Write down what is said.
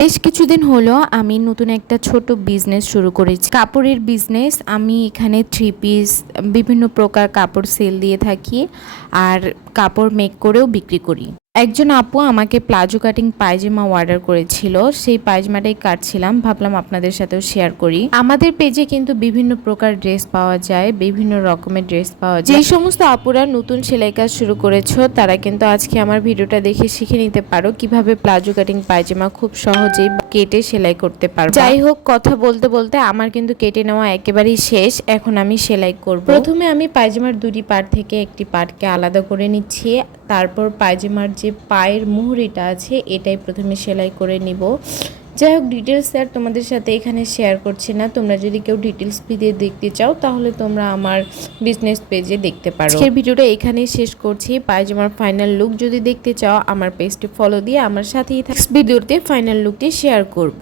বেশ কিছুদিন হলো আমি নতুন একটা ছোট বিজনেস শুরু করেছি, কাপড়ের বিজনেস। আমি এখানে থ্রি পিস বিভিন্ন প্রকার কাপড় সেল দিয়ে থাকি আর কাপড় মেক করেও বিক্রি করি। একজন আপু আমাকে প্লাজো কাটিং পায়জামা অর্ডার করেছিল, সেই পায়জামাটাই কাটছিলাম, ভাবলাম আপনাদের সাথেও শেয়ার করি। আমাদের পেজে কিন্তু বিভিন্ন প্রকার ড্রেস পাওয়া যায়, বিভিন্ন রকমের ড্রেস পাওয়া যায়। যে সমস্ত আপুরা নতুন সেলাই কাজ শুরু করেছো তারা কিন্তু আজকে আমার ভিডিওটা দেখে শিখে নিতে পারো কিভাবে প্লাজো কাটিং পায়জামা খুব সহজেই কেটে সেলাই করতে পারো। যাই হোক, কথা বলতে বলতে আমার কিন্তু কেটে নেওয়া একেবারেই শেষ। এখন আমি সেলাই করব। প্রথমে আমি পায়জামার দুটি পার্ট থেকে একটি পার্টকে আলাদা করে নিচ্ছি, তারপর পায়জামার যে পায়ের মুহুরিটা আছে এটাই প্রথমে সেলাই করে নিব। যাই হোক, ডিটেলস আর তোমাদের সাথে এখানে শেয়ার করছি না। তোমরা যদি কেউ ডিটেলস ভিডিও দেখতে চাও তাহলে তোমরা আমার বিজনেস পেজে দেখতে পারো। আজকের ভিডিওটা এখানেই শেষ করছি। পায়জামার ফাইনাল লুক যদি দেখতে চাও আমার পেজটি ফলো দিয়ে আমার সাথেই ভিডিওতে ফাইনাল লুকটি শেয়ার করব।